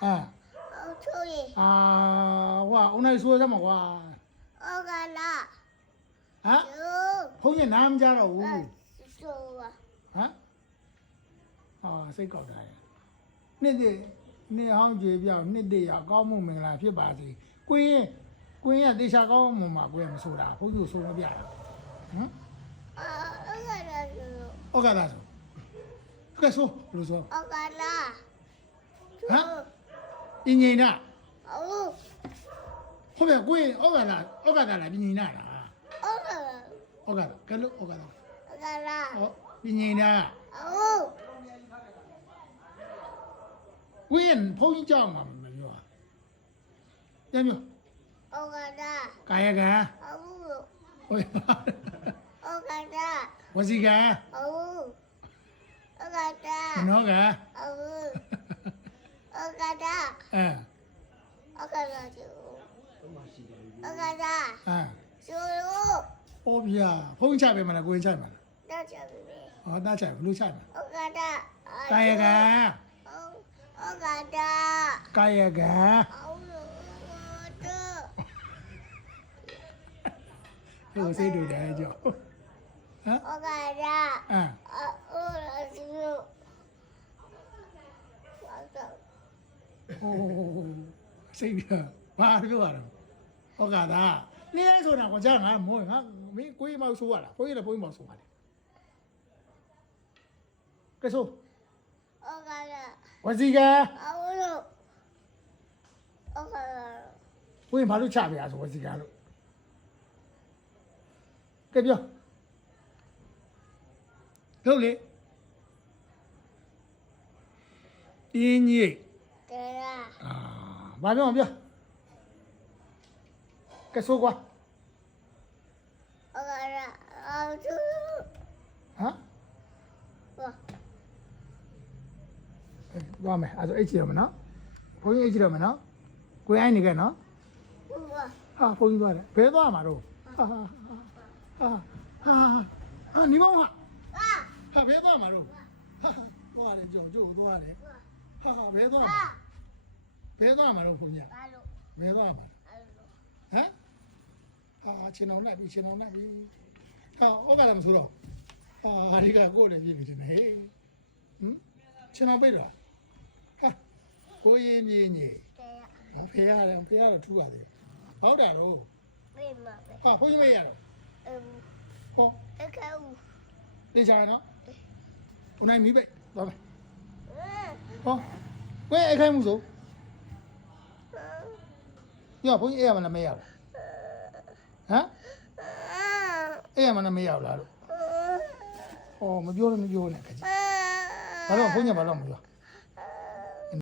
啊，抽烟。哇，我那说什么哇？我干啦。啊？有。后面哪们家了？我。抽啊。啊？谁搞的呀？你好像就表你得要搞木门了，别把这滚呀，得下搞木嘛，不要么说啦，后头说我别了。嗯？我干啦抽。我干啥说？快说，不说。我干啦。啊？一年的。哦。后面滚，我干啥了？一年的啦。我干啦。我干啥？干了，我干啥？我干啦。哦，一年的。哦。滚，跑你家嘛没有啊？有没有？我干啦。干呀干。哦。我我干啦。我是干。哦。我干啦。你哪干？哦。我干啦。嗯。我干啦抽。我干啦。嗯。抽喽。我比啊，跑你家边嘛了，滚家嘛了。那这边。哦，那家路家嘛。我干啦。干呀干。我干啦。干呀干。我谁对的叫？啊？我干啦。嗯。我来抽。哦，谁的？妈的个了！我干的。你还说呢？我讲啊，没鬼毛说了，鬼毛说了。该说。我干啦。我是个。我干啦。我把路掐边说，我是个路。该表。够了。一年。对啦。马表。该说过。我干啦。啊？我。ว่าไหมအဲ့ဒါအဲ့ကြည့်ရမနော်ဘုန်းကြီးအဲ့ကြည့်ရမနော်ကိုယ်အိုင်းနေကြနော် 我。 ဟာဘုန်းကြီးသွားတယ်ဘယ်သွားမှာတော့ဟာနေမောင်ဟာ 啊。 ဟာဘယ်သွားမှာတော့ဟာသွားတယ်ကြောသွားတယ်ဟာဘယ်သွားမှာတော့ဘုန်းကြီး ဘာလို့ ဘယ်သွားမှာ အဲ့လို ဟမ်ဟာချင်းအောင်လိုက်ပြီဟာဩကလည်းမဆိုတော့ဟာဒီကကိုယ်လည်းပြည့်ပြီချင်းဟေးဟမ်ချင်းအောင်ပိတ်တော့ဟာကိုရင်မြင်းကြီး တဲ့ ဖေရတယ်ထူရတယ်ဟုတ်တယ်တော့ ပြေးမှာပဲ ဟာဘုန်းကြီးမရတော့ ဟော အခါဦး တေချာနော်ဦးနိုင်မိပိတ်သွားမယ် အင်း ဟောဝဲအခက်မှုဆိုညဘုန်းကြီးအဲ့ရမလားမရဘူးဟမ်အဲ့ရမလားမရဘူးလားလို့ဟောမပြောနဲ့ခကြီးဘာလို့ဘုန်းကြီးဘာလို့မပြော